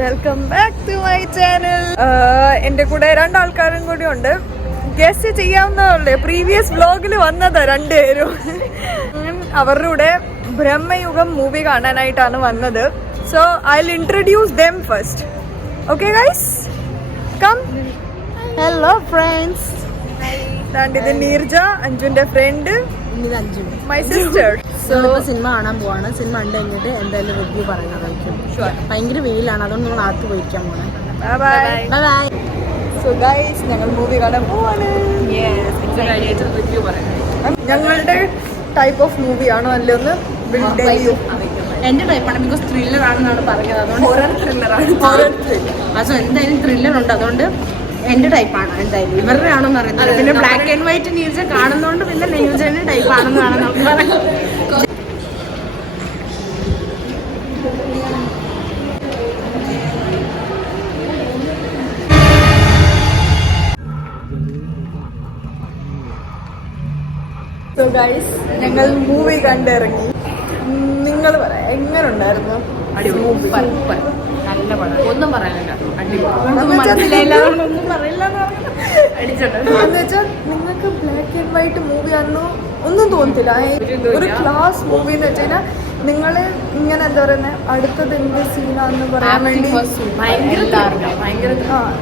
Welcome back to my channel. എന്റെ കൂടെ രണ്ടാൾക്കാരും കൂടി ഉണ്ട്. ഗസ്റ്റ് ചെയ്യാവുന്നതല്ലേ, പ്രീവിയസ് വ്ലോഗിൽ വന്നത് രണ്ടുപേരും. അവരുടെ കൂടെ ബ്രഹ്മയുഗം മൂവി കാണാനായിട്ടാണ് വന്നത്. So I will introduce them first. Okay guys, come. Hello friends. ഇത് നീർജ, അഞ്ജുന്റെ ഫ്രണ്ട്, മൈ സിസ്റ്റർ. സിനിമ കാണാൻ പോവാണ്. സിനിമ കണ്ടു കഴിഞ്ഞിട്ട് എന്തായാലും റിവ്യൂ പറയുന്നതായിരിക്കും. ഭയങ്കര വെയിലാണ്, അതുകൊണ്ട് നമ്മൾ ആർക്ക് പോയിരിക്കാൻ പോണേ. ബൈ. സോ ഗൈസ്, ഞങ്ങൾ മൂവി കാണാൻ പോവാണ്. ഞങ്ങളുടെ ടൈപ്പ് ഓഫ് മൂവി ആണോ അല്ലെന്ന് എന്റെ ടൈപ്പാണ്, ബിക്കോസ് ത്രില്ലർ ആണെന്നാണ് പറഞ്ഞത്. അതുകൊണ്ട് എന്തായാലും ത്രില്ലർ ഉണ്ട്, അതുകൊണ്ട് എന്റെ ടൈപ്പാണ്. എന്തായാലും ഇവരുടെ ആണെന്ന് അറിയത്തില്ല. പിന്നെ ബ്ലാക്ക് ആൻഡ് വൈറ്റ് ന്യൂസ് കാണുന്നതുകൊണ്ട് പിന്നെ ന്യൂസിന്റെ ടൈപ്പ് ആണെന്നാണ് നമുക്ക് പറയുന്നത്. സോ ഗൈസ്, ഞങ്ങൾ മൂവി കണ്ടിറങ്ങി. നിങ്ങൾ പറയാം, എങ്ങനെ ഉണ്ടായിരുന്നു? നല്ല പടം, ഒന്നും പറയാനില്ല. എന്നുവെച്ചാൽ നിങ്ങൾക്ക് ബ്ലാക്ക് ആൻഡ് വൈറ്റ് മൂവി ഒന്നും തോന്നത്തില്ല. ഒരു ക്ലാസ് മൂവി എന്ന് വെച്ച് കഴിഞ്ഞാൽ നിങ്ങൾ ഇങ്ങനെ എന്താ പറയുന്നത്, അടുത്തത് എന്ത് സീനാന്ന് പറയാൻ വേണ്ടി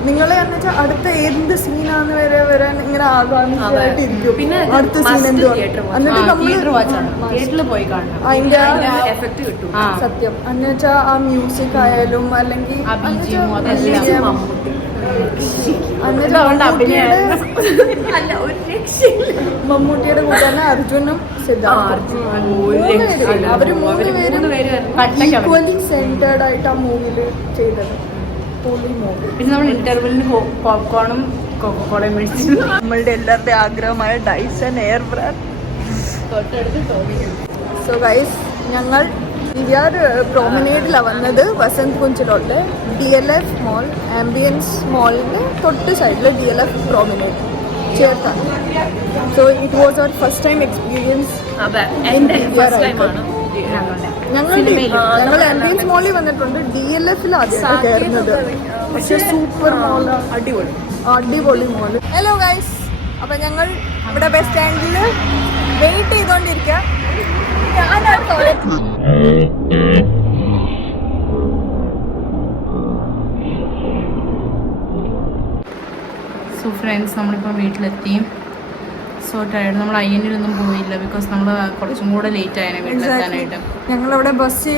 നിങ്ങൾ എന്ന് വെച്ചാൽ അടുത്ത എന്ത് സീനാന്ന് വരാൻ ഇങ്ങനെ ആകാംക്ഷയായിട്ടിരിക്കും. പിന്നെ അടുത്ത സീൻ എന്തോ, എന്നിട്ട് അതിന്റെ സത്യം എന്ന് വെച്ചാൽ ആ മ്യൂസിക് ആയാലും അല്ലെങ്കിൽ മമ്മൂട്ടിയുടെ കൂടെ തന്നെ അർജുനും സിദ്ധാർത്ഥും, അവര് ഈക്വലി സെന്റേർഡ് ആയിട്ട് ആ മൂവിയില് ചെയ്തത്. പിന്നെ നമ്മൾ ഇന്റർവെല്ലിന് പോപ്കോണും കൊക്കോളയും മേടിച്ചു. നമ്മളുടെ എല്ലാവരുടെയും ആഗ്രഹമായ Dyson air brand. So guys, ഞങ്ങൾ പ്രോമനേഡിലാണ് വന്നത്. വസന്ത് കുഞ്ചിലോട്ട് DLF മോൾ, ആംബിയൻസ് മോളിന്റെ തൊട്ട് സൈഡിൽ DLF പ്രോമനേഡ് ചേർത്താണ്. So it was our first time experience. ഞങ്ങൾ ആംബിയൻസ് മോളിൽ വന്നിട്ടുണ്ട്, DLF-ൽ ആദ്യമായിട്ട് കയറുന്നത്. പക്ഷെ സൂപ്പർ മോളാണ്, അടിപൊളി മോള്. ഹലോ ഗൈസ്, അപ്പൊ ഞങ്ങൾ ഇവിടെ ബസ് സ്റ്റാൻഡിൽ വെയിറ്റ് ചെയ്തോണ്ടിരിക്കുക. സോ ഫ്രണ്ട്സ്, നമ്മളിപ്പോൾ വീട്ടിലെത്തി. So tired. നമ്മൾ അയ്യന്നിലൊന്നും പോയില്ല, ബിക്കോസ് നമ്മൾ കുറച്ചും കൂടെ ലേറ്റ് ആയാണ് വീട്ടിലെത്താനായിട്ട്. ഞങ്ങളവിടെ ബസ്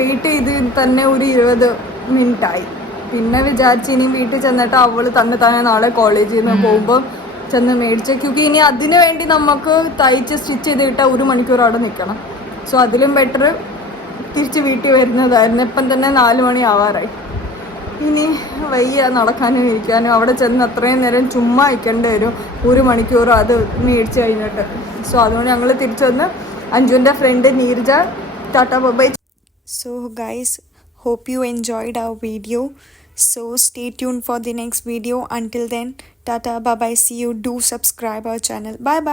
വെയിറ്റ് ചെയ്ത് തന്നെ ഒരു 20 മിനിറ്റായി. പിന്നെ വിചാരിച്ച് ഇനി വീട്ടിൽ ചെന്നിട്ട് അവള് തന്നെ നാളെ കോളേജിൽ നിന്ന് പോകുമ്പോൾ ചെന്ന് മേടിച്ച, ക്യൂക്കി ഇനി അതിനു വേണ്ടി നമുക്ക് തയ്ച്ച് സ്റ്റിച്ച് ചെയ്തിട്ട് 1 മണിക്കൂർ അവിടെ നിൽക്കണം. സോ അതിലും ബെറ്റർ തിരിച്ച് വീട്ടിൽ വരുന്നതായിരുന്നു. ഇപ്പം തന്നെ 4 മണി ആവാറായി. ഇനി വയ്യ നടക്കാനും ഇരിക്കാനും. അവിടെ ചെന്ന് അത്രയും നേരം ചുമ്മാ ഇരിക്കേണ്ടി വരും, 1 മണിക്കൂർ അത് മേടിച്ച് കഴിഞ്ഞിട്ട്. സോ അതുകൊണ്ട് ഞങ്ങൾ തിരിച്ചു വന്ന് അഞ്ജുവിൻ്റെ friend Neerja tata bye. So guys, hope you enjoyed our video. So stay tuned for the next video. Until then, tata, bye bye, see you. Do subscribe our channel. Bye bye.